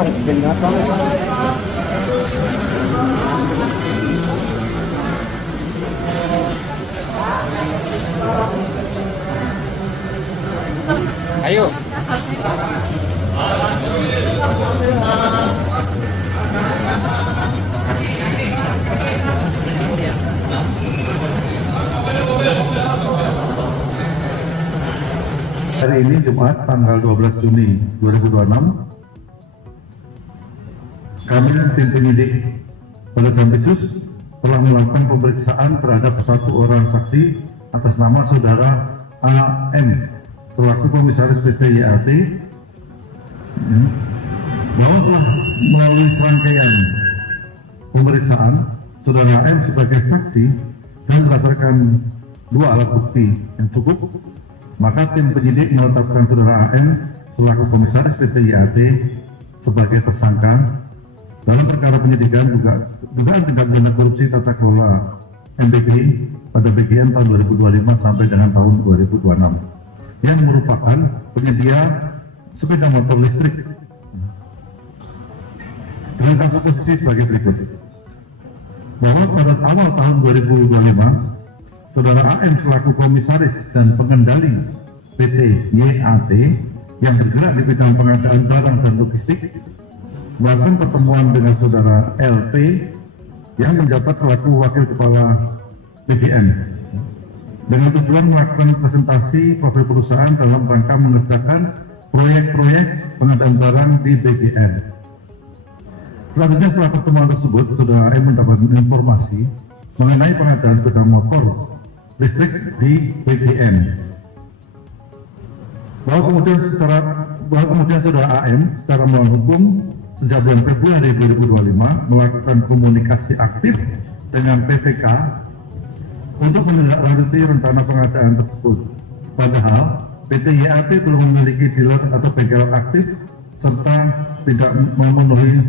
Ayo. Hari ini Jumat tanggal 12 Juni 2026, kami tim penyidik Polda Jampitsus telah melakukan pemeriksaan terhadap satu orang saksi atas nama saudara AM selaku komisaris PT YAT, bahwa telah melalui serangkaian pemeriksaan saudara AM sebagai saksi dan berdasarkan dua alat bukti yang cukup, maka tim penyidik menetapkan saudara AM selaku komisaris PT YAT sebagai tersangka dalam perkara penyidikan dugaan tindak pidana korupsi tata kelola MBG pada BGN tahun 2025 sampai dengan tahun 2026 yang merupakan penyedia sepeda motor listrik. Dengan kasus posisi sebagai berikut, bahwa pada awal tahun 2025 saudara AM selaku komisaris dan pengendali PT YAT yang bergerak di bidang pengadaan barang dan logistik melakukan pertemuan dengan saudara LP yang menjabat selaku wakil kepala BGN dengan tujuan melakukan presentasi profil perusahaan dalam rangka mengerjakan proyek-proyek pengadaan barang di BGN. Selanjutnya setelah pertemuan tersebut, saudara AM mendapatkan informasi mengenai pengadaan sepeda motor listrik di BGN. Bahwa kemudian saudara AM secara melawan hukum sejak bulan Februari 2025 melakukan komunikasi aktif dengan PPK untuk menindaklanjuti rencana pengadaan tersebut. Padahal PT YAT belum memiliki dealer atau bengkel aktif serta tidak memenuhi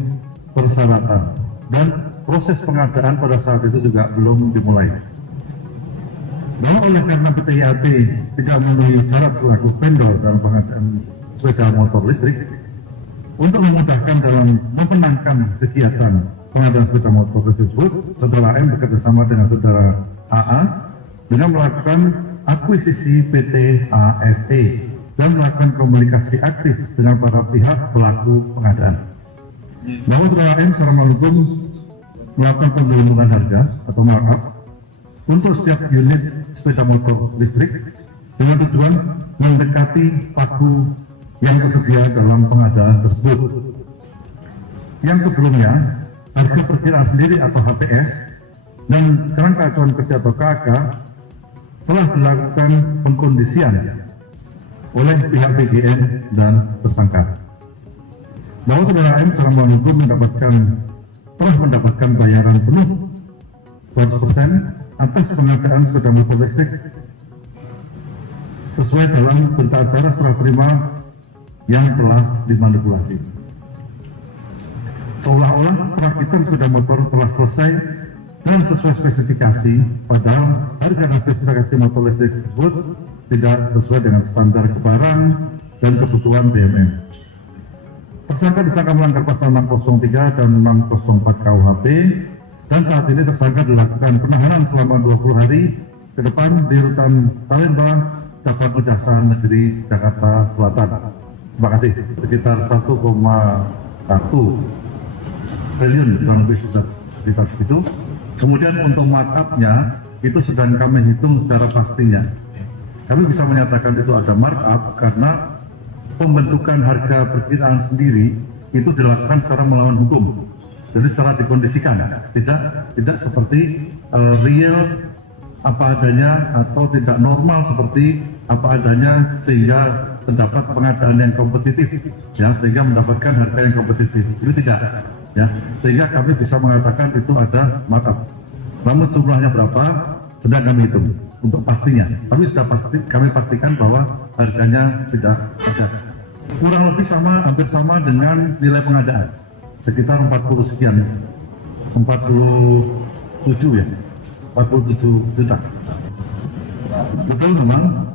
persyaratan, dan proses pengadaan pada saat itu juga belum dimulai. Bahwa oleh karena PT YAT tidak memenuhi syarat selaku vendor dalam pengadaan sepeda motor listrik, untuk memudahkan dalam memenangkan kegiatan pengadaan sepeda motor tersebut, saudara M bekerjasama dengan saudara AA dengan melakukan akuisisi PT ASE dan melakukan komunikasi aktif dengan para pihak pelaku pengadaan. Bahwa saudara M secara hukum melakukan penggelembungan harga atau markup untuk setiap unit sepeda motor listrik dengan tujuan mendekati paku yang tersedia dalam pengadaan tersebut. Yang sebelumnya harga perkiraan sendiri atau HPS dan kerangka acuan kerja atau KAK telah dilakukan pengkondisian oleh pihak BGN dan tersangka. Bahwa saudara M secara hukum telah mendapatkan bayaran penuh 100% atas pengadaan sepeda motor listrik sesuai dalam berita acara serah terima yang telah dimanipulasi. Seolah-olah perakitan sepeda motor telah selesai dan sesuai spesifikasi, padahal harga dan spesifikasi motor listrik tersebut tidak sesuai dengan standar kebaran dan kebutuhan BMN. Tersangka disangka melanggar pasal 603 dan 604 KUHP, dan saat ini tersangka dilakukan penahanan selama 20 hari ke depan di rutan Salemba, Cabang Kejaksaan Negeri Jakarta Selatan. Terima kasih. Sekitar 1,1 triliun kurang lebih sekitar segitu. Kemudian untuk markupnya itu sedang kami hitung secara pastinya. Kami bisa menyatakan itu ada markup karena pembentukan harga perkiraan sendiri itu dilakukan secara melawan hukum. Jadi secara dikondisikan, tidak seperti real apa adanya atau tidak normal seperti apa adanya sehingga terdapat pengadaan yang kompetitif, ya, sehingga mendapatkan harga yang kompetitif. Itu tidak, ya, sehingga kami bisa mengatakan itu ada markup. Namun jumlahnya berapa sedang kami hitung untuk pastinya. Tapi sudah pasti kami pastikan bahwa harganya tidak ada. Kurang lebih sama, hampir sama dengan nilai pengadaan, sekitar 40 sekian, 47 ya, 47 juta. Betul memang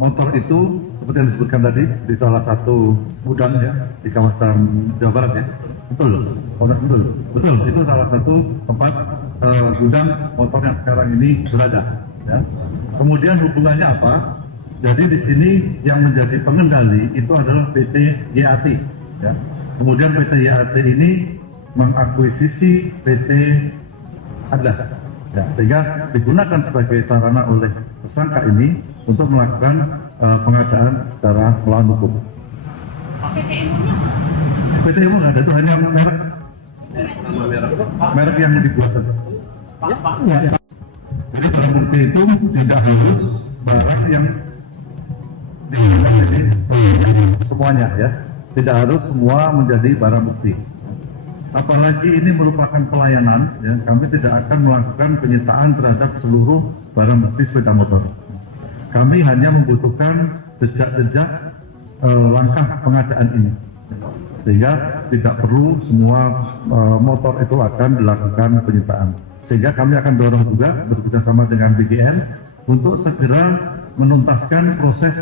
motor itu seperti yang disebutkan tadi di salah satu gudang ya, di kawasan Jawa Barat ya. Betul, Polres Sentul. Betul, itu salah satu tempat gudang motor yang sekarang ini berada. Ya. Kemudian hubungannya apa? Jadi di sini yang menjadi pengendali itu adalah PT YAT. Ya. Kemudian PT YAT ini mengakuisisi PT Atlas. Ya, sehingga digunakan sebagai sarana oleh tersangka ini untuk melakukan pengadaan secara melawan hukum. PT Ilmunya? PT Ilmu nggak ada, itu hanya merek yang dibuat. Ya. Jadi barang bukti itu tidak harus barang yang digunakan semuanya ya, tidak harus semua menjadi barang bukti. Apalagi ini merupakan pelayanan, ya, kami tidak akan melakukan penyitaan terhadap seluruh barang bukti sepeda motor. Kami hanya membutuhkan jejak-jejak langkah pengadaan ini, sehingga tidak perlu semua motor itu akan dilakukan penyitaan. Sehingga kami akan dorong juga bekerjasama dengan BGN untuk segera menuntaskan proses